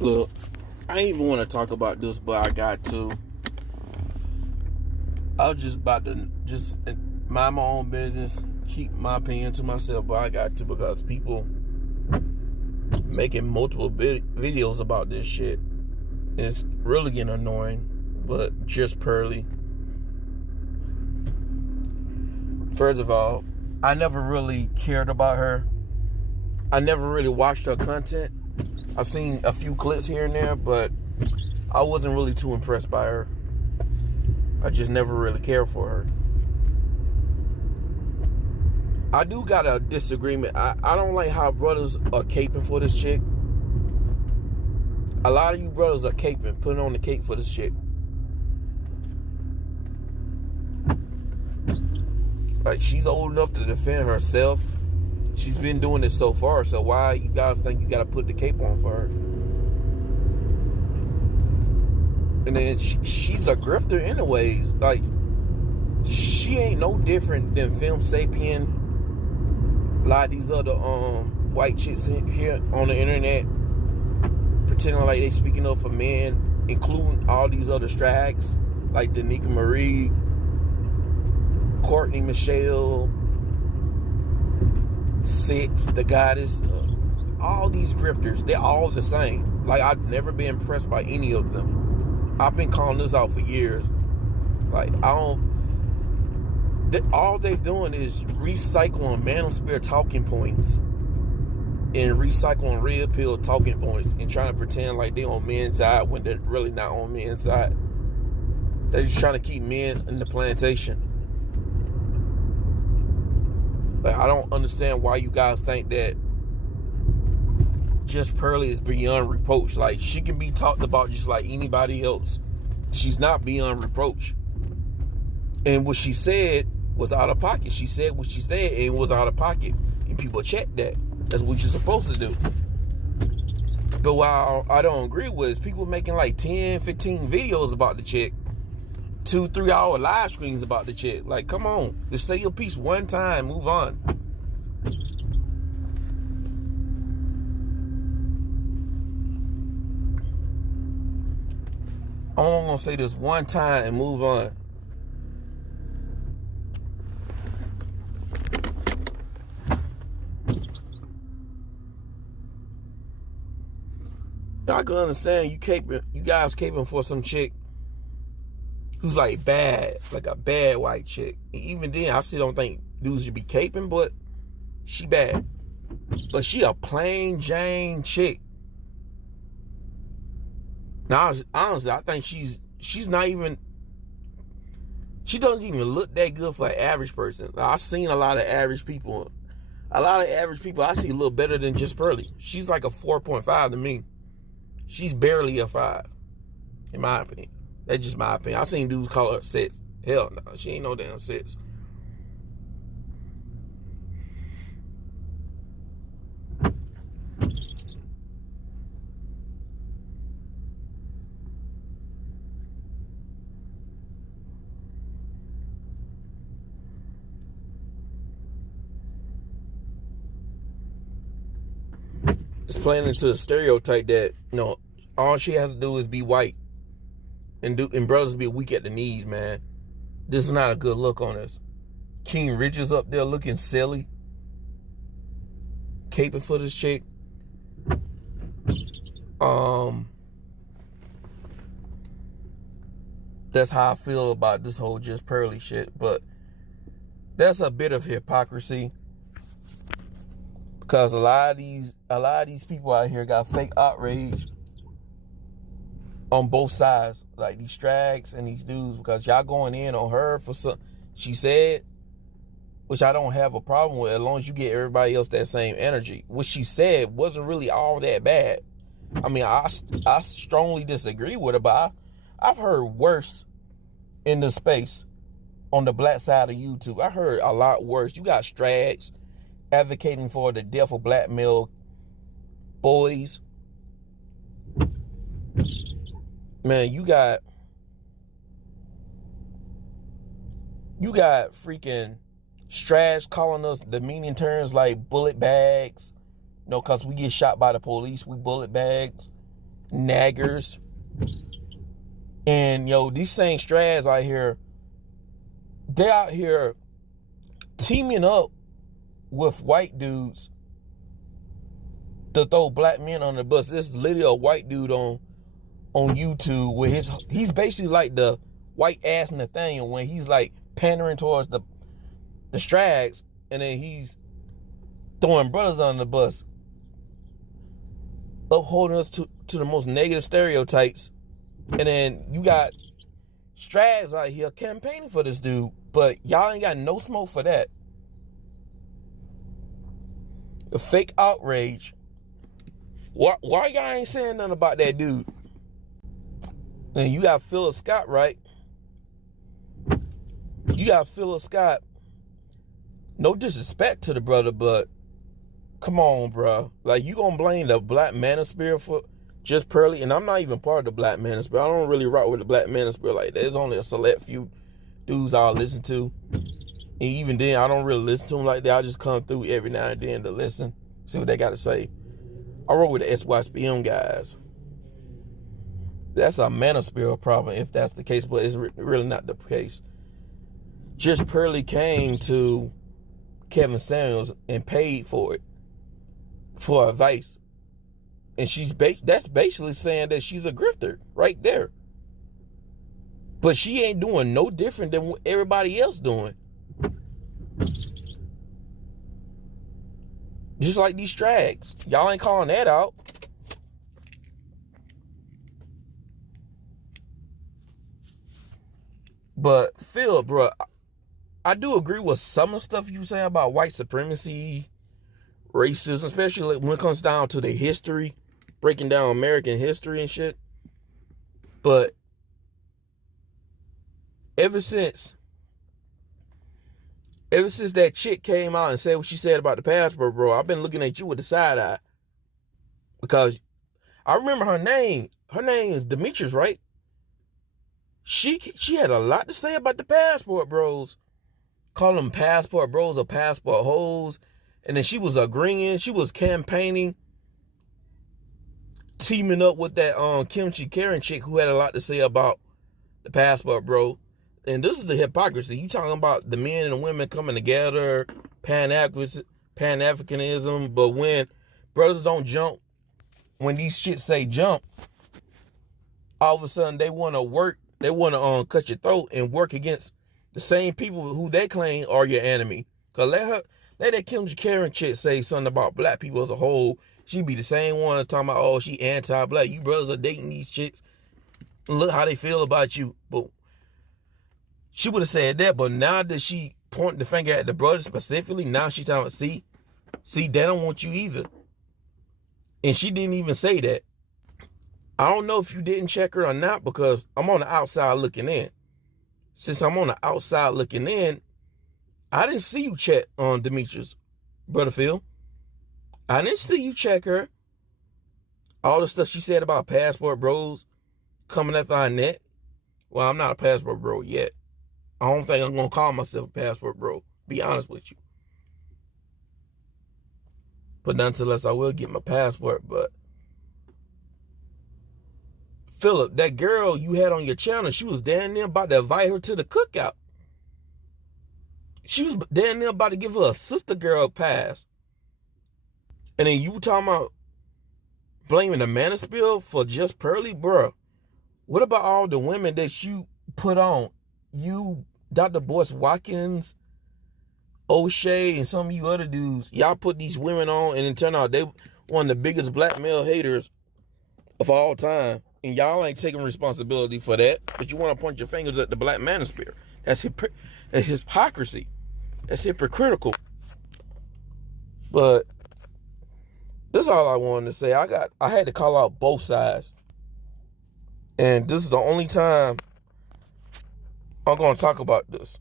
Look, I ain't even want to talk about this, but I got to. I was just about to just mind my own business, keep my opinion to myself, but I got to because people making multiple videos about this shit. It's really getting annoying, but just purely. First of all, I never really cared about her. I never really watched her content. I've seen a few clips here and there, but I wasn't really too impressed by her. I just never really cared for her. I do got a disagreement. I don't like how brothers are caping for this chick. A lot of you brothers are caping, putting on the cape for this chick. Like, she's old enough to defend herself. She's been doing this so far, so why you guys think you gotta put the cape on for her? And then she's a grifter anyways. Like, she ain't no different than Film Sapien. A lot of these other white chicks here on the internet pretending like they speaking up for men, including all these other straggs like Danica Marie, Courtney Michelle, Six, the Goddess, all these grifters, they're all the same. Like, I've never been impressed by any of them. I've been calling this out for years. Like, all they're doing is recycling manosphere talking points and recycling red pill talking points and trying to pretend like they're on men's side when they're really not on men's side. They're just trying to keep men in the plantation. Like, I don't understand why you guys think that Just Pearly is beyond reproach. Like, she can be talked about just like anybody else. She's not beyond reproach. And what she said was out of pocket. She said what she said and it was out of pocket. And people check that. That's what you're supposed to do. But what I don't agree with is people making like 10, 15 videos about the chick. 2-3 hour live screens about the chick. Like, come on. Just say your piece one time. Move on. I'm only gonna say this one time and move on. I can understand you guys caping for some chick who's like bad, like a bad white chick. Even then, I still don't think dudes should be caping, but she bad. But she a plain Jane chick. Now, honestly, I think she's not even. She doesn't even look that good for an average person. I've seen a lot of average people. A lot of average people I see a little better than Just Pearly. She's like a 4.5 to me. She's barely a 5, in my opinion. That's just my opinion. I seen dudes call her 6. Hell no, she ain't no damn 6. It's playing into the stereotype that, all she has to do is be white and brothers be weak at the knees, man. This is not a good look on us. King Rich is up there looking silly, caping for this chick. That's how I feel about this whole Just Pearly shit. But that's a bit of hypocrisy. Because a lot of these people out here got fake outrage on both sides, like these straggs and these dudes, because y'all going in on her for some she said, which I don't have a problem with as long as you get everybody else that same energy. What she said wasn't really all that bad. I mean, I strongly disagree with her, but I've heard worse in the space on the black side of YouTube. I heard a lot worse. You got straggs advocating for the death of black male boys. Man, you got freaking straggs calling us demeaning terms like bullet bags. Because we get shot by the police, we bullet bags. naggers. And yo, these same straggs out here, they're out here teaming up with white dudes to throw black men on the bus. This is literally a white dude on YouTube where he's basically like the white ass Nathaniel when he's like pandering towards the straggs, and then he's throwing brothers on the bus, upholding us to the most negative stereotypes. And then you got straggs out here campaigning for this dude, but y'all ain't got no smoke for that. The fake outrage. Why y'all ain't saying nothing about that dude? And you got Philip Scott, right? You got Philip Scott. No disrespect to the brother, but come on, bro. Like, you gonna blame the black manosphere for just purely? And I'm not even part of the black manosphere. I don't really rock with the black manosphere like that. There's only a select few dudes I'll listen to. And even then, I don't really listen to them like that. I just come through every now and then to listen, see what they got to say. I roll with the SYSPM guys. That's a manosphere problem if that's the case, but it's really not the case. Just purely came to Kevin Samuels and paid for it, for advice. And that's basically saying that she's a grifter right there. But she ain't doing no different than what everybody else doing. Just like these straggs. Y'all ain't calling that out. But Phil, bro, I do agree with some of the stuff you say about white supremacy, racism, especially when it comes down to the history, breaking down American history and shit. But ever since that chick came out and said what she said about the passport, bro, I've been looking at you with the side eye. Because I remember her name. Her name is Demetrius, right? She had a lot to say about the passport bros. Call them passport bros or passport hoes. And then she was agreeing. She was campaigning, teaming up with that Kimchi Karen chick who had a lot to say about the passport bro. And this is the hypocrisy. You talking about the men and the women coming together, Pan-Africanism, but when brothers don't jump, when these shit say jump, all of a sudden they want to work, they want to cut your throat and work against the same people who they claim are your enemy. Cause let that Kim Karen chick say something about black people as a whole. She be the same one talking about, oh, she anti-black. You brothers are dating these chicks. Look how they feel about you. But she would have said that, but now that she pointed the finger at the brother specifically, now she talking about, see, they don't want you either. And she didn't even say that. I don't know if you didn't check her or not, because I'm on the outside looking in. Since I'm on the outside looking in, I didn't see you check on Demetrius, Brother Phil. I didn't see you check her. All the stuff she said about passport bros coming after our neck. Well, I'm not a passport bro yet. I don't think I'm going to call myself a passport bro. Be honest with you. But nonetheless, I will get my passport. But Philip, that girl you had on your channel, she was damn near about to invite her to the cookout. She was damn near about to give her a sister girl pass. And then you talking about blaming the manosphere for just Pearly, bruh. What about all the women that you put on? You, Dr. Boyce Watkins, O'Shea, and some of you other dudes, y'all put these women on, and it turned out they one of the biggest black male haters of all time. And y'all ain't taking responsibility for that, but you want to point your fingers at the black manosphere. That's hypocrisy. That's hypocritical. But this is all I wanted to say. I had to call out both sides. And this is the only time I'm going to talk about this.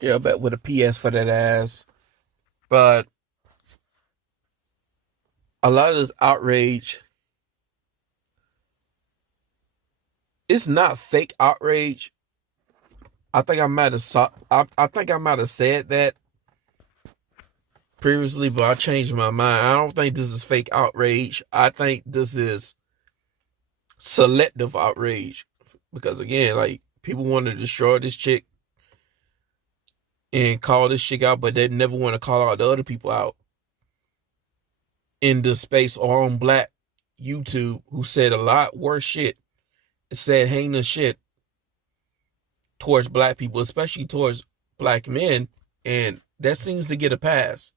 Yeah, back with a PS for that ass. But a lot of this outrage, it's not fake outrage. I think I might have I think I might have said that previously, but I changed my mind. I don't think this is fake outrage. I think this is selective outrage. Because again, like, people want to destroy this chick and call this chick out, but they never want to call out the other people out in the space or on Black YouTube who said a lot worse shit. It said heinous shit towards Black people, especially towards Black men, and that seems to get a pass.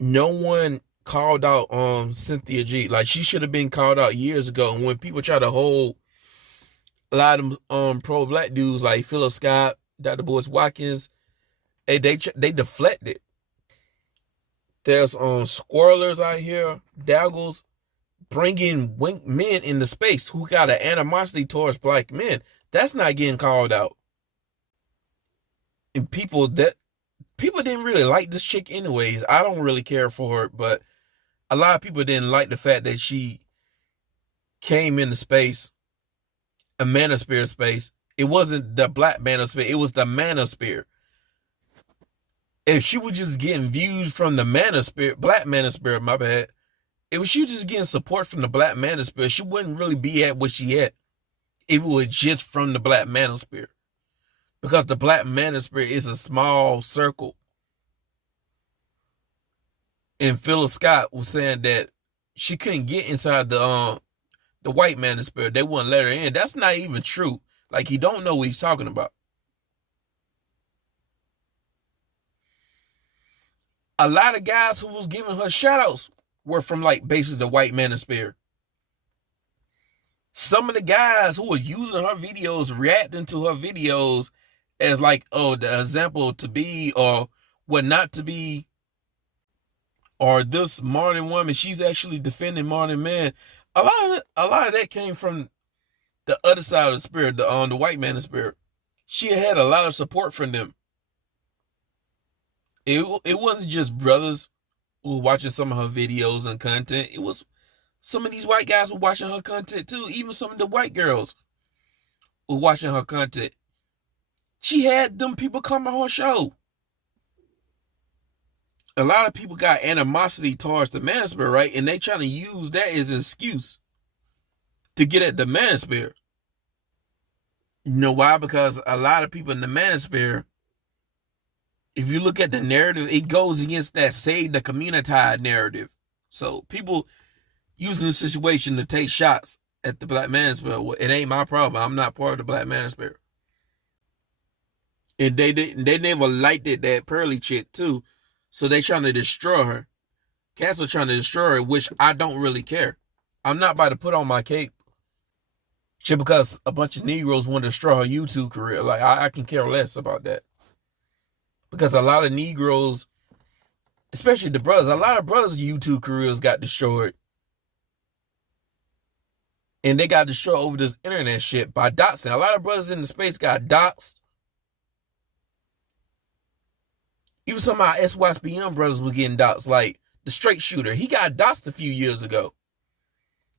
No one called out Cynthia G. Like, she should have been called out years ago. And when people try to hold a lot of pro-Black dudes like Philip Scott, Dr. Boyce Watkins, hey, they deflected. There's squirrelers out here, daggles, bringing men into space who got an animosity towards Black men. That's not getting called out. And people didn't really like this chick anyways. I don't really care for her, but a lot of people didn't like the fact that she came into space, a manosphere space. It wasn't the Black manosphere, it was the manosphere. If she was just getting views from the manosphere, Black manosphere, my bad. If she was just getting support from the Black manosphere, she wouldn't really be at what she at if it was just from the Black manosphere. Because the Black manosphere is a small circle. And Philip Scott was saying that she couldn't get inside the white manosphere. They wouldn't let her in. That's not even true. Like, he don't know what he's talking about. A lot of guys who was giving her shoutouts were from, like, basically the white manosphere. Some of the guys who were using her videos, reacting to her videos as like, oh, the example to be or what not to be, or this modern woman, she's actually defending modern man. A lot of that came from the other side of the spirit, the white man of spirit. She had a lot of support from them. It wasn't just brothers who were watching some of her videos and content. It was some of these white guys who were watching her content too. Even some of the white girls who were watching her content. She had them people come on her show. A lot of people got animosity towards the manosphere, right? And they trying to use that as an excuse to get at the manosphere. You know why? Because a lot of people in the manosphere, if you look at the narrative, it goes against that save the community narrative. So people using the situation to take shots at the Black manosphere, it ain't my problem. I'm not part of the Black manosphere. And they never liked it, that Pearly chick too. So they trying to destroy her. Castle trying to destroy her, which I don't really care. I'm not about to put on my cape just because a bunch of Negroes want to destroy her YouTube career. Like, I can care less about that. Because a lot of Negroes, especially the brothers, a lot of brothers' YouTube careers got destroyed. And they got destroyed over this internet shit by doxing. A lot of brothers in the space got doxed. Even some of our SYSBM brothers were getting doxed. Like the straight shooter, he got doxed a few years ago.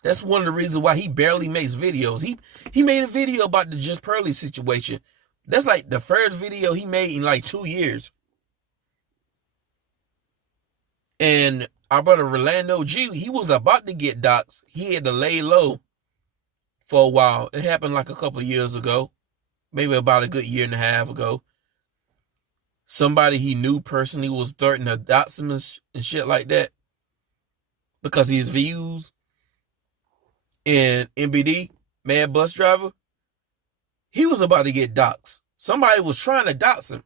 That's one of the reasons why he barely makes videos. He made a video about the Just Pearly situation. That's like the first video he made in like 2 years. And our brother Rolando G, he was about to get doxed. He had to lay low for a while. It happened like a couple of years ago. Maybe about a good year and a half ago. Somebody he knew personally was threatening to dox him and shit like that because his views. And MBD, Mad Bus Driver, he was about to get doxed. Somebody was trying to dox him.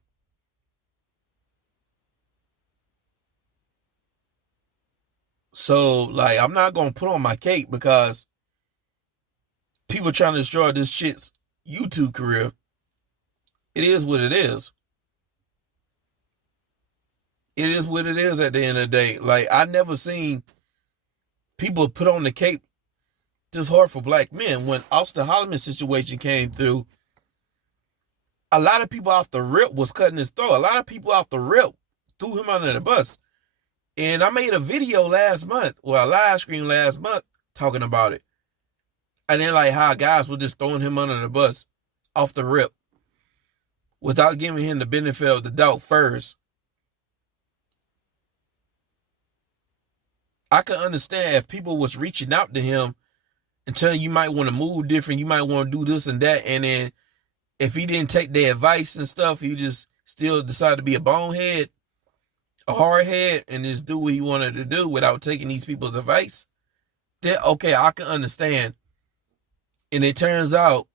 So, like, I'm not going to put on my cape because people trying to destroy this shit's YouTube career. It is what it is. It is what it is at the end of the day. Like, I never seen people put on the cape this hard for Black men. When Austin Holloman situation came through, a lot of people off the rip was cutting his throat. A lot of people off the rip threw him under the bus. And I made a video last month, or a live stream last month, talking about it. And then, like, how guys were just throwing him under the bus off the rip. without giving him the benefit of the doubt first, I could understand if people was reaching out to him and telling you might want to move different, you might want to do this and that, and then if he didn't take their advice and stuff, he just still decided to be a bonehead, a hardhead, and just do what he wanted to do without taking these people's advice, then okay, I can understand. And it turns out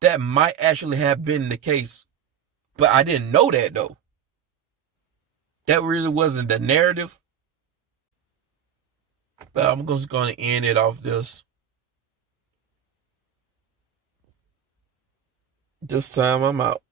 that might actually have been the case. But I didn't know that though. That really wasn't the narrative. But I'm just going to end it off this. This time I'm out.